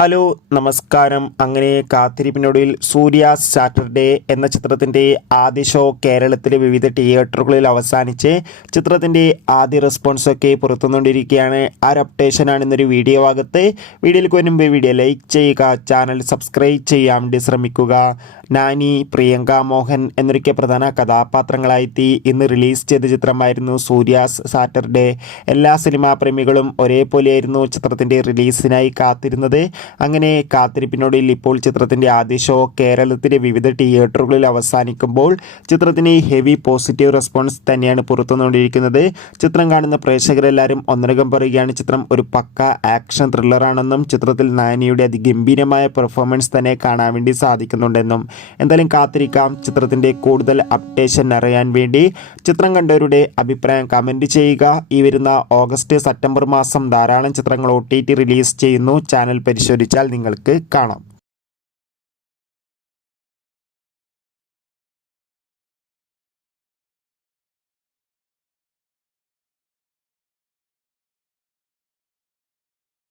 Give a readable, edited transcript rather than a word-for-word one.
Hello നമസ്കാരം. അങ്ങനെ കാത്തിരിപ്പിനൊടുവിൽ സൂര്യ Saturday എന്ന ചിത്രത്തിൻ്റെ ആദ്യ ഷോ കേരളത്തിലെ വിവിധ തിയേറ്ററുകളിൽ അവസാനിച്ച് ചിത്രത്തിൻ്റെ ആദ്യ റെസ്പോൺസൊക്കെ പുറത്തുകൊണ്ടിരിക്കുകയാണ്. ആ ഒരു അപ്ഡേഷനാണ് ഇന്നൊരു വീഡിയോ ഭാഗത്ത്. വീഡിയോയിലേക്ക് വരുമ്പോൾ വീഡിയോ ലൈക്ക് ചെയ്യുക, ചാനൽ സബ്സ്ക്രൈബ് ചെയ്യാൻ വേണ്ടി ശ്രമിക്കുക. നാനി, പ്രിയങ്ക മോഹൻ എന്നൊക്കെ പ്രധാന കഥാപാത്രങ്ങളായെത്തി ഇന്ന് റിലീസ് ചെയ്ത ചിത്രമായിരുന്നു സൂര്യ സാറ്റർഡേ. എല്ലാ സിനിമാ പ്രേമികളും ഒരേപോലെയായിരുന്നു ചിത്രത്തിൻ്റെ റിലീസിനായി കാത്തിരുന്നത്. അങ്ങനെ കാത്തിരിപ്പിനൊടുവിൽ ഇപ്പോൾ ചിത്രത്തിൻ്റെ ആദ്യ ഷോ കേരളത്തിലെ വിവിധ തിയേറ്ററുകളിൽ അവസാനിക്കുമ്പോൾ ചിത്രത്തിന് ഹെവി പോസിറ്റീവ് റെസ്പോൺസ് തന്നെയാണ് പുറത്തുകൊണ്ടിരിക്കുന്നത്. ചിത്രം കാണുന്ന പ്രേക്ഷകരെല്ലാവരും ഒന്നടങ്കം പറയുകയാണ് ചിത്രം ഒരു പക്ക ആക്ഷൻ ത്രില്ലറാണെന്നും ചിത്രത്തിൽ നാനിയുടെ അതിഗംഭീരമായ പെർഫോമൻസ് തന്നെ കാണാൻ വേണ്ടി സാധിക്കുന്നുണ്ടെന്നും. എന്തായാലും കാത്തിരിക്കാം ചിത്രത്തിൻ്റെ കൂടുതൽ അപ്ഡേഷൻ അറിയാൻ വേണ്ടി. ചിത്രം കണ്ടവരുടെ അഭിപ്രായം കമൻറ്റ് ചെയ്യുക. ഈ വരുന്ന ഓഗസ്റ്റ് സെപ്റ്റംബർ മാസം ധാരാളം ചിത്രങ്ങൾ OTT റിലീസ് ചെയ്യുന്നു. ചാനൽ പരിശോധിച്ചാൽ നിങ്ങൾക്ക് കാണാം.